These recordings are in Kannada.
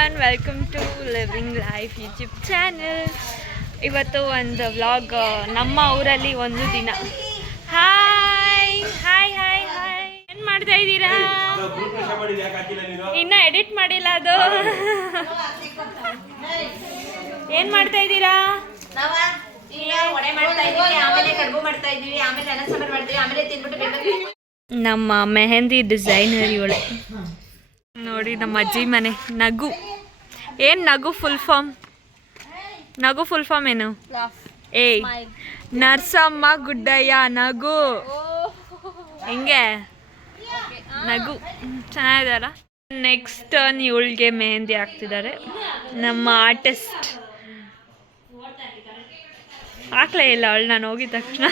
Everyone, welcome to living life YouTube channel. ಇವತ್ತು ಒಂದು ವ್ಲಾಗ್, ನಮ್ಮ ಊರಲ್ಲಿ ಒಂದು ದಿನ. ಹಾಯ್ ಹಾಯ್ ಹಾಯ್ ಹಾಯ್, ಏನು ಮಾಡ್ತಾ ಇದ್ದೀರಾ? ಇನ್ನ ಎಡಿಟ್ ಮಾಡಿಲ್ಲ ಅದು. ಏನು ಮಾಡ್ತಾ ಇದ್ದೀರಾ? ನಮ್ಮ ಮೆಹಂದಿ ಡಿಸೈನರ್ ಇವಳೆ ನೋಡಿ. ನಮ್ಮ ಅಜ್ಜಿ ಮನೆ. ನಗು ಏನು ನಗು ಫುಲ್ ಫಾರ್ಮ್? ನಗು ಫುಲ್ ಫಾರ್ಮ್ ಏನು? ಏಯ್ ನರ್ಸಮ್ಮ ಗುಡ್ಡಯ್ಯ ನಗು. ಹೆಂಗೆ ನಗು ಚೆನ್ನಾಗಿದಾರ. ನೆಕ್ಸ್ಟ್ ಟರ್ನ್ ಇವಳಿಗೆ ಮೆಹಂದಿ ಹಾಕ್ತಿದ್ದಾರೆ ನಮ್ಮ ಆರ್ಟಿಸ್ಟ್. ಹಾಕ್ಲೇ ಇಲ್ಲ ಅವಳು ನಾನು ಹೋಗಿದ ತಕ್ಷಣ.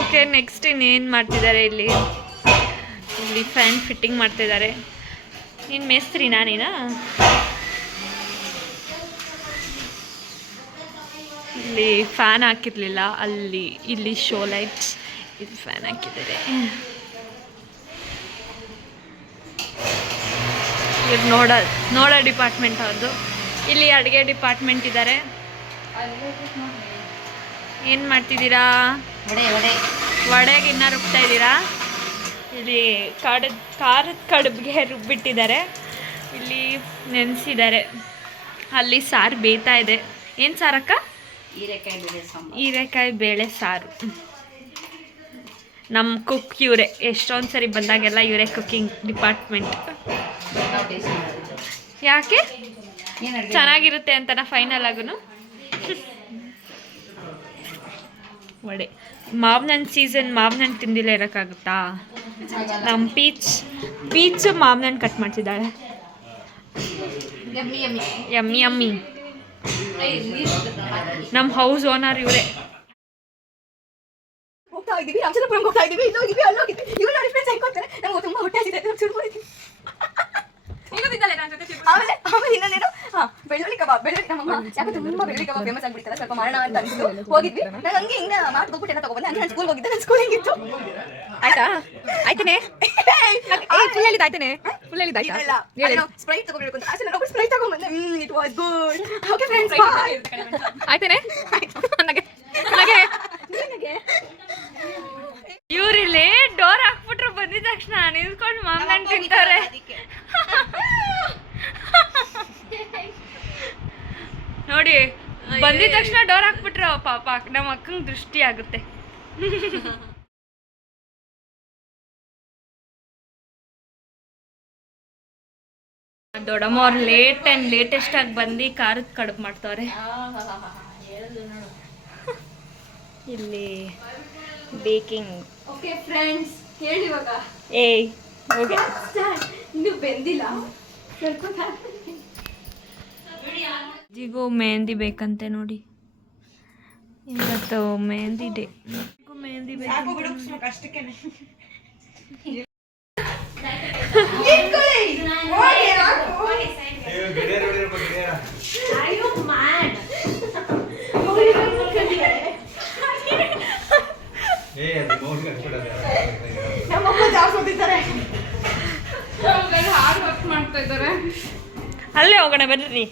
ಓಕೆ, ನೆಕ್ಸ್ಟ್ ಇನ್ನೇನು ಮಾಡ್ತಿದ್ದಾರೆ ಇಲ್ಲಿ ಫ್ಯಾನ್ ಫಿಟ್ಟಿಂಗ್ ಮಾಡ್ತಿದ್ದಾರೆ. ನೀನು ಮೇಸ್ತ್ರಿನಾ? ನೀನಾ? ಇಲ್ಲಿ ಫ್ಯಾನ್ ಹಾಕಿರಲಿಲ್ಲ, ಅಲ್ಲಿ ಇಲ್ಲಿ ಶೋ ಲೈಟ್ಸ್, ಇಲ್ಲಿ ಫ್ಯಾನ್ ಹಾಕಿದ್ದಾರೆ. ಇವ್ರು ನೋಡೋ ಡಿಪಾರ್ಟ್ಮೆಂಟ್ ಅವ್ರದ್ದು. ಇಲ್ಲಿ ಅಡುಗೆ ಡಿಪಾರ್ಟ್ಮೆಂಟ್ ಇದ್ದಾರೆ. ಏನು ಮಾಡ್ತಿದ್ದೀರಾ? ವಡೆಗೆ ಇನ್ನೂ ರುಬ್ತಾ ಇದ್ದೀರಾ? ಇಲ್ಲಿ ಖಾರದ ಕಡುಬಿಗೆ ರುಬ್ಬಿಟ್ಟಿದ್ದಾರೆ. ಇಲ್ಲಿ ನೆನೆಸಿದ್ದಾರೆ. ಅಲ್ಲಿ ಸಾರು ಬೇಯ್ತಾ ಇದೆ. ಏನು ಸಾರಕ್ಕ? ಹೀರೆಕಾಯಿ ಬೇಳೆ ಸಾರು. ನಮ್ಮ ಕುಕ್ ಇವರೇ. ಎಷ್ಟೊಂದು ಸರಿ ಬಂದಾಗೆಲ್ಲ ಇವರೇ ಕುಕ್ಕಿಂಗ್ ಡಿಪಾರ್ಟ್ಮೆಂಟ್. ಯಾಕೆ ಚೆನ್ನಾಗಿರುತ್ತೆ ಅಂತನಾ ಫೈನಲ್ ಆಗೂ? ವಡೆ ಮಾವಿನಣ್ಣು ಸೀಸನ್, ಮಾವಿನಣ್ಣು ತಿಂದಿಲ್ಲ ಇರೋಕ್ಕಾಗುತ್ತಾ? ನಮ್ಮ ಪೀಚ್ ಮಾವಿನಣ್ಣು ಕಟ್ ಮಾಡ್ತಿದ್ದಾಳೆ. Yummy yummy. ನಮ್ಮ ಹೌಸ್ ಓನರ್ ಇವರೇ. ಹೋಗ್ತಾ ಇದ್ದೀವಿ, ರಾಮಚಂದ್ರಪುರಂ ಹೋಗ್ತಾ ಇದ್ದೀವಿ. ಇಲ್ಲೋಗಿದ್ವಿ, ಅಲ್ಲೋಗಿದ್ವಿ. ಇವ್ರು ನೋಡಿ ಫ್ರೆಂಡ್ಸ್ ಹೆಂಗೆ ನಮ್ಗೆ ತುಂಬ ಹೊಟ್ಟೆ ಹಸಿದೆ. ಆಮೇಲೆ ಇನ್ನೊಂದೇನು, ಬೆಳ್ಳುಳ್ಳಿ ಕಬಾಬ್. ನಮ್ಮ ಯಾಕೆ ತುಂಬ ಬೆಳ್ಳುಳ್ಳಿ ಕಬಾಬ್ ಫೇಮಸ್ ಆಗ್ಬಿಡ್ತಲ್ಲ, ಸ್ವಲ್ಪ ಮಾಡೋಣ ಅಂತ ಅನ್ಸ್ತು. ಹೋಗಿದ್ವಿ. ನಾನು ಹಂಗೆ ಹಿಂಗೆ ಮಾಡಿ ಹೋಗ್ಬಿಟ್ಟು ಎಲ್ಲ ತಗೊಬಂದೆ. ಹಂಗೆ ನಾನು ಸ್ಕೂಲ್ಗೆ ಹೋಗಿದ್ದೆ. ನನ್ನ ಸ್ಕೂಲ್ ಹೆಂಗಿತ್ತು ಆಯ್ತಾ? ಆಯ್ತೇನೆ ಫುಲ್ ಹೇಳಿದ್ದು ಆಯ್ತೇನೆ? ಫುಲ್ ಹೇಳಿದ್ದು ಆಯ್ತಾ? ಸ್ಪ್ರೈಟ್ ತಗೋಬೇಕು ಅಂತ ಆಸೆ. ನಾನು ಸ್ಪ್ರೈಟ್ ತಗೊಂಡ್ಬಂದೆ. It was good. Okay friends, ಆಯ್ತೇನೆ? ಇವ್ರಿಲ್ಲಿ ಡೋರ್ ಹಾಕ್ಬಿಟ್ರು, ಬಂದಿದ ತಕ್ಷಣ ನಿಲ್ಕೊಂಡು ಮಾಮನ್ ತಿಂತಾರೆ. ನೋಡಿ, ಬಂದಿದ ತಕ್ಷಣ ಡೋರ್ ಹಾಕ್ಬಿಟ್ರು. ಪಾಪ ನಮ್ಮ ಅಕ್ಕಂಗೆ ದೃಷ್ಟಿ ಆಗುತ್ತೆ. ದೊಡ್ಡಮ್ಮ ಅವ್ರು ಲೇಟೆಸ್ಟ್ ಆಗಿ ಬಂದು ಖಾರದ ಕಡುಬು ಮಾಡ್ತವ್ರೆ. ಇಲ್ಲಿ ಬೇಕಿಂಗ್. ಓಕೆ ಫ್ರೆಂಡ್ಸ್, ಹೇಳಿ ಇವಾಗ. ಏಯ್ ಓಕೆ, ಇನ್ನು ಬೆಂದಿಲ್ಲ. ಜಿಗೋ ಮೆಹಂದಿ ಬೇಕಂತೆ ನೋಡಿ. ಇವತ್ತು ಮೆಹಂದಿ ಡೇ. ಮೆಹಂದಿ ಅಲ್ಲೇ ಹೋಗೋಣ ಬರ್ರಿ.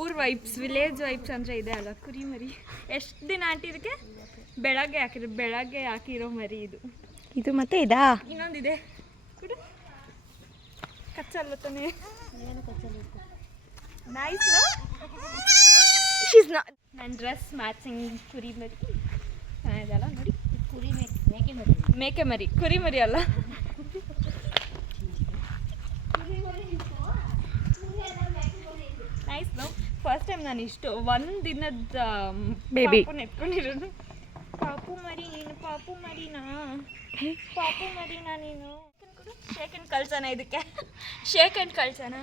ಊರ್ ವೈಬ್ಸ್, ವಿಲೇಜ್ ವೈಬ್ಸ್ ಅಂದರೆ ಇದೆ ಅಲ್ಲ. ಕುರಿ ಮರಿ ಎಷ್ಟು ದಿನ ಆಂಟಿ ಇದಕ್ಕೆ? ಬೆಳಗ್ಗೆ ಹಾಕಿರೋ ಮರಿ ಇದು ಮತ್ತೆ ಇದಾ? ಇನ್ನೊಂದಿದೆ ಕುಡು. ಕಚ್ಚಲ್ವ ತಾನೆ? ನೈಸ್. ನನ್ನ ಡ್ರೆಸ್ ಮ್ಯಾಚಿಂಗ್ ಕುರಿ ಮರಿ ಚೆನ್ನಾಗಿದೆಯಲ್ಲ ನೋಡಿ. ಮೇಕೆ ಮರಿ, ಕುರಿ ಮರಿ ಅಲ್ಲ. ನೈಸ್. ಫಸ್ಟ್ ಟೈಮ್ ನಾನು ಇಷ್ಟು ಒಂದು ದಿನದ ಬೇಬಿ ಎತ್ಕೊಂಡಿರೋದು. ಪಾಪು ಮರಿನಾ ನೀನು? ಶೇಕ್ ಅಂಡ್ ಕಳ್ಸೋಣ ಇದಕ್ಕೆ. ಶೇಕ್ ಅಂಡ್ ಕಳ್ಸೋಣ.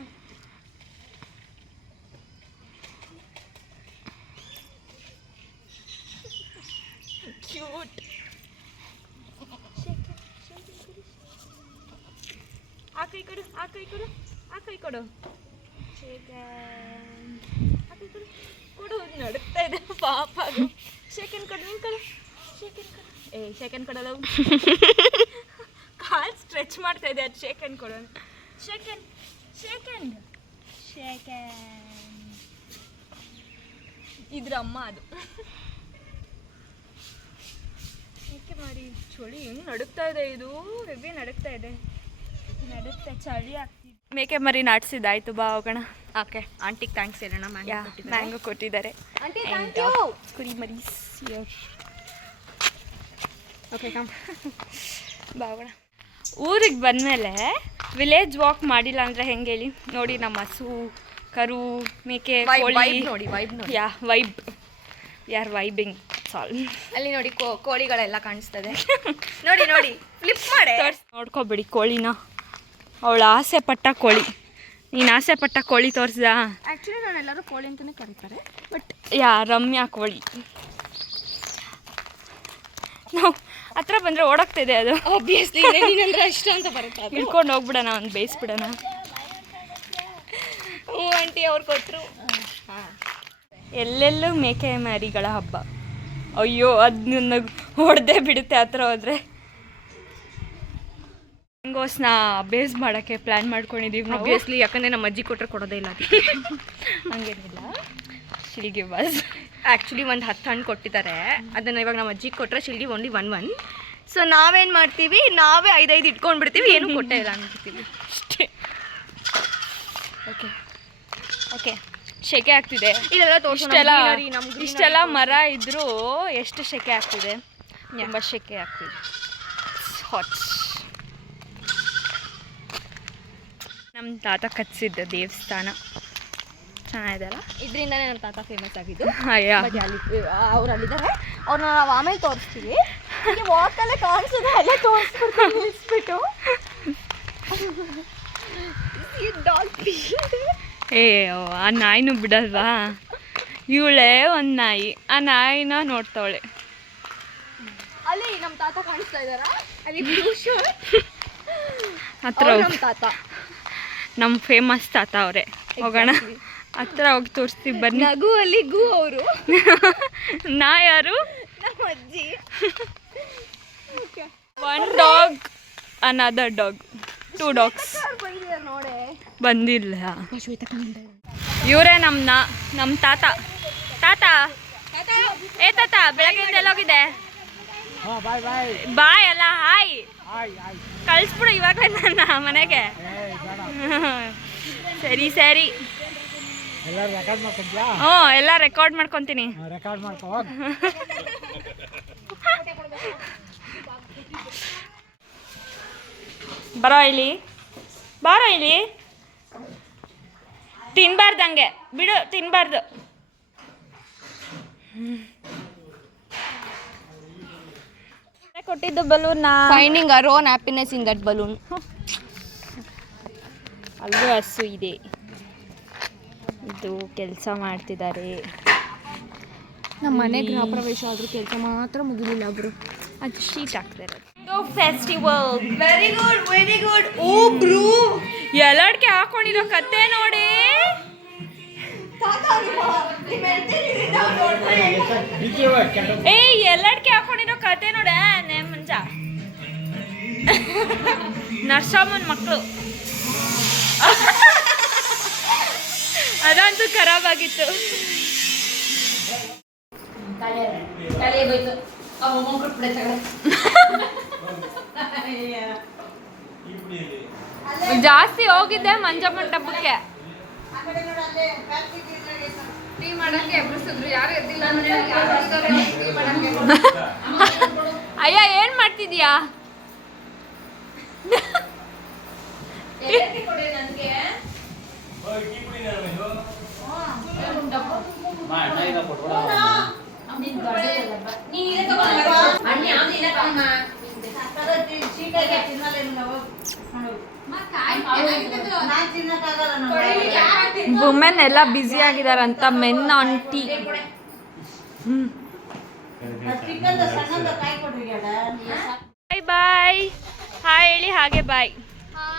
ಕ್ಯೂಟ್. ಆ ಕೈ ಕೊಡು. ಕೊಡು, ನಡುತ್ತಾ ಇದೆ ಪಾಪ. ಶೇಕನ್ ಕೊಡು, ನೀನು ಕೊಡು. ಶೇಕನ್ ಕೊಡಲ್ಲ. ಕಾಲು ಸ್ಟ್ರೆಚ್ ಟಚ್ ಮಾಡ್ತಾ ಇದೆ. ಅದು ಶೇಕಂಡ್ ಕೊಡೋಣ. ಶೇಕಂಡ್ ಶೇಕಂಡ್ ಶೇಕಂಡ್ ಇದ್ರ ಅಮ್ಮ ಅದು. ಏಕೆ ಮಾಡಿ ಚಳಿ ಹೆಂಗೆ ನಡುಕ್ತಾ ಇದೆ, ಇದು ಹೆವಿ ನಡುಕ್ತಾ ಇದೆ, ನಡುತ್ತೆ, ಚಳಿ ಆಗ್ತಿದೆ. ಮೇಕೆ ಮರಿ ನಾಟ್ಸಿದ್ದಾಯ್ತು, ಬಾ ಹೋಗೋಣ. ಓಕೆ, ಆಂಟಿಗೆ ಥ್ಯಾಂಕ್ಸ್ ಹೇಳೋಣ. ಮ್ಯಾಂಗೋ ಕೊಟ್ಟಿದ್ದಾರೆ. Aunty thank you. ಕುರಿ ಮರಿ ಓಕೆ ಕಮ್ ಬಾ ಹೋಗೋಣ. ಊರಿಗೆ ಬಂದಮೇಲೆ ವಿಲೇಜ್ ವಾಕ್ ಮಾಡಿಲ್ಲ ಅಂದರೆ ಹೆಂಗೆ ಹೇಳಿ? ನೋಡಿ, ನಮ್ಮ ಹಸು, ಕರು, ಮೇಕೆ, ಕೋಳಿ ನೋಡಿ, ವೈಬ್ ನೋಡಿ. ವೈಬ್, ಯಾರ್ ವೈಬಿಂಗ್ ಸಾಲ್. ಅಲ್ಲಿ ನೋಡಿ ಕೋಳಿಗಳೆಲ್ಲ ಕಾಣಿಸ್ತದೆ. ನೋಡಿ ನೋಡಿ, ಫ್ಲಿಪ್ ಮಾಡಿ ನೋಡ್ಕೊಬಿಡಿ ಕೋಳಿನ. ಅವಳು ಆಸೆ ಪಟ್ಟ ಕೋಳಿ. ನೀನು ಆಸೆ ಪಟ್ಟ ಕೋಳಿ ತೋರಿಸ್ದ? ಆ್ಯಕ್ಚುಲಿ ನಾನೆಲ್ಲರೂ ಕೋಳಿ ಅಂತಲೇ ಕರೀತಾರೆ, ಬಟ್ ರಮ್ಯಾ ಕೋಳಿ. ನಾವು ಹತ್ರ ಬಂದರೆ ಓಡೋಗ್ತಿದೆ ಅದು. ಆಬ್ವಿಯಸ್ಲಿ ನೀನಂದ್ರೆ ಇಷ್ಟ ಅಂತ ಬರುತ್ತೆ. ಹಿಡ್ಕೊಂಡು ಹೋಗ್ಬಿಡೋಣ, ಒಂದು ಬೇಯಿಸ್ಬಿಡೋಣ. ಹ್ಞೂ ಆಂಟಿ ಅವ್ರು ಕೊಟ್ಟರು. ಎಲ್ಲೆಲ್ಲೂ ಮೇಕೆ ಮರಿಗಳ ಹಬ್ಬ. ಅಯ್ಯೋ, ಅದನ್ನ ಹೊಡೆದೇ ಬಿಡುತ್ತೆ ಹತ್ರ ಹೋದರೆ. ಮ್ಯಾಂಗೋಸ್ನ ಬೇಸ್ ಮಾಡೋಕ್ಕೆ ಪ್ಲ್ಯಾನ್ ಮಾಡ್ಕೊಂಡಿದ್ದೀವಿ. ಆಬ್ವಿಯಸ್ಲಿ, ಯಾಕಂದರೆ ನಮ್ಮ ಅಜ್ಜಿ ಕೊಟ್ಟರೆ ಕೊಡೋದೇ ಇಲ್ಲ. ಹಂಗೇನಿಲ್ಲ, ಶಿಲ್ಗಿ ಬಾಸ್. ಆ್ಯಕ್ಚುಲಿ ಒಂದು 10 ಹಣ್ಣು ಕೊಟ್ಟಿದ್ದಾರೆ. ಅದನ್ನು ಇವಾಗ ನಮ್ಮ ಅಜ್ಜಿಗೆ ಕೊಟ್ಟರೆ ಶಿಲ್ಗಿ ಓನ್ಲಿ 1 ಸೊ ನಾವೇನು ಮಾಡ್ತೀವಿ, ನಾವೇ 5 ಇಟ್ಕೊಂಡು ಬಿಡ್ತೀವಿ, ಏನೂ ಕೊಟ್ಟೇ ಇಲ್ಲ ಅಂದ್ಬಿಡ್ತೀವಿ ಅಷ್ಟೇ. ಓಕೆ ಓಕೆ, ಸೆಕೆ ಆಗ್ತಿದೆ. ಇಷ್ಟೆಲ್ಲ ಮರ ಇದ್ರೂ ಎಷ್ಟು ಸೆಕೆ ಆಗ್ತಿದೆ, ತುಂಬ ಸೆಕೆ ಆಗ್ತಿದೆ. ಹಾಟ್. ನಮ್ಮ ತಾತ ಕಟ್ಸಿದ್ದ ದೇವಸ್ಥಾನ ಚೆನ್ನಾಗಿದೆಲ್ಲ. ಇದರಿಂದನೇ ನಮ್ಮ ತಾತ ಫೇಮಸ್ ಆಗಿದ್ದು. ಅಯ್ಯ, ಅವ್ರು ಅಲ್ಲಿದ್ದಾರೆ, ಅವ್ರನ್ನ ನಾವು ಆಮೇಲೆ ತೋರಿಸ್ತೀವಿ. ವಾಕಲ್ಲೇ ಕಾಣಿಸೋದು, ಅಲ್ಲೇ ತೋರಿಸ್ಬಿಟ್ಟು ನಿಲ್ಲಿಸ್ಬಿಟ್ಟು. ಆ ನಾಯಿನೂ ಬಿಡಲ್ವಾ? ಇವಳೇ ಒಂದು ನಾಯಿ, ಆ ನಾಯಿನ ನೋಡ್ತಾವಳೆ. ಅಲ್ಲಿ ನಮ್ಮ ತಾತ ಕಾಣಿಸ್ತಾ ಇದ್ದಾರಾ? ಅಲ್ಲಿ ಬ್ಲೂ ಶರ್ಟ್ ಹತ್ರ ನಮ್ಮ ತಾತ, ನಮ್ಮ ಫೇಮಸ್ ತಾತ ಅವರೇ. ಹೋಗೋಣ, ಹತ್ರ ಹೋಗಿ ತೋರಿಸ್ತೀವಿ ಬನ್ನಿ. ನಗು ಅಲ್ಲಿ ಗು ಅವರು. ನಾ ಯಾರು? ನಮ್ಮ ಅಜ್ಜಿ. One dog, another dog, 2 dogs. ನೋಡೆ ಬಂದಿಲ್ಲ. ಇವರೇ ನಮ್ಮ ತಾತ. ತಾತ, ಏ ತಾತ, ಬೆಳಗ್ಗೆಯಿಂದ ಎಲ್ಲೋಗಿದೆ? ಬಾಯ್ ಅಲ್ಲ, ಹಾಯ್. ಕಳಿಸ್ಬಿಡು ಇವಾಗಲೇ ನನ್ನ ಮನೆಗೆ. ಸರಿ ಸರಿ, ಹ್ಞೂ, ಎಲ್ಲ ರೆಕಾರ್ಡ್ ಮಾಡ್ಕೊತೀನಿ. ಬರೋ ಇಲ್ಲಿ, ಬಾರೋ ಇಲ್ಲಿ. ತಿನ್ಬಾರ್ದಂಗೆ ಬಿಡು, ತಿನ್ಬಾರ್ದು. ಕೊಟ್ಟಿದ್ದು balloon. Finding our own happiness in that balloon. ಅಲ್ಲೂ ಹಸು ಇದೆ. ಇದು ಕೆಲಸ ಮಾಡ್ತಿದ್ದಾರೆ. ನಮ್ಮ ಮನೆ ಗೃಹ ಪ್ರವೇಶ ಆದ್ರೂ ಕೆಲಸ ಮಾತ್ರ ಮುಗಿಲಿಲ್ಲ ಬ್ರೋ. ಅದು ಶೀಟ್ ಆಗ್ತಾರೆ. Festival very good, very good. ಓ ಬ್ರೋ, ಎಲ್ಲಡ್ಕೆ ಹಾಕೊಂಡಿರೋ ಕತೆ ನೋಡಿ. ಏಯ್, ಎಲ್ಲಡ್ಕೆ ಹಾಕೊಂಡಿರೋ ಕತೆ ನೋಡ, ಮಂಜ ನರ್ಸಮ್ಮನ ಮಕ್ಕಳು. ಅದಂತೂ ಖರಾಬ್ ಆಗಿತ್ತು. ಜಾಸ್ತಿ ಹೋಗಿದ್ದೆ ಮಂಜಮ್ಮನ ಡಬ್ಬಕ್ಕೆ. ಅಯ್ಯ, ಏನ್ ಮಾಡ್ತಿದ್ಯಾ? ವುಮೆನ್ ಎಲ್ಲ ಬ್ಯುಸಿ ಆಗಿದಾರಂತ, ಮೆನ್ ಆಂಟಿ. ಬಾಯ್ ಬಾಯ್, ಹಾಯ್ ಹೇಳಿ, ಹಾಗೆ ಬಾಯ್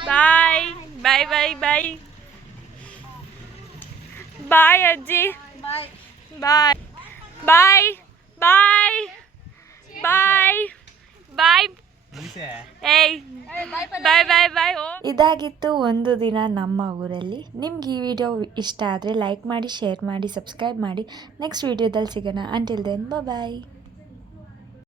ಬಾಯ್ ಬಾಯ್ ಬಾಯ್ ಬಾಯ್ ಬಾಯ್ ಅಜ್ಜಿ. ಬಾಯ್ ಬಾಯ್ ಬಾಯ್ ಬಾಯ್ ಬಾಯ್ ಏಯ್ ಬಾಯ್ ಬಾಯ್ ಬಾಯ್. ಇದಾಗಿತ್ತು ಒಂದು ದಿನ ನಮ್ಮ ಊರಲ್ಲಿ. ನಿಮ್ಗೆ ಈ ವಿಡಿಯೋ ಇಷ್ಟ ಆದರೆ ಲೈಕ್ ಮಾಡಿ, ಶೇರ್ ಮಾಡಿ, ಸಬ್ಸ್ಕ್ರೈಬ್ ಮಾಡಿ. ನೆಕ್ಸ್ಟ್ ವಿಡಿಯೋದಲ್ಲಿ ಸಿಗೋಣ. ಅಂಟಿಲ್ ದೆನ್ ಬಾಯ್.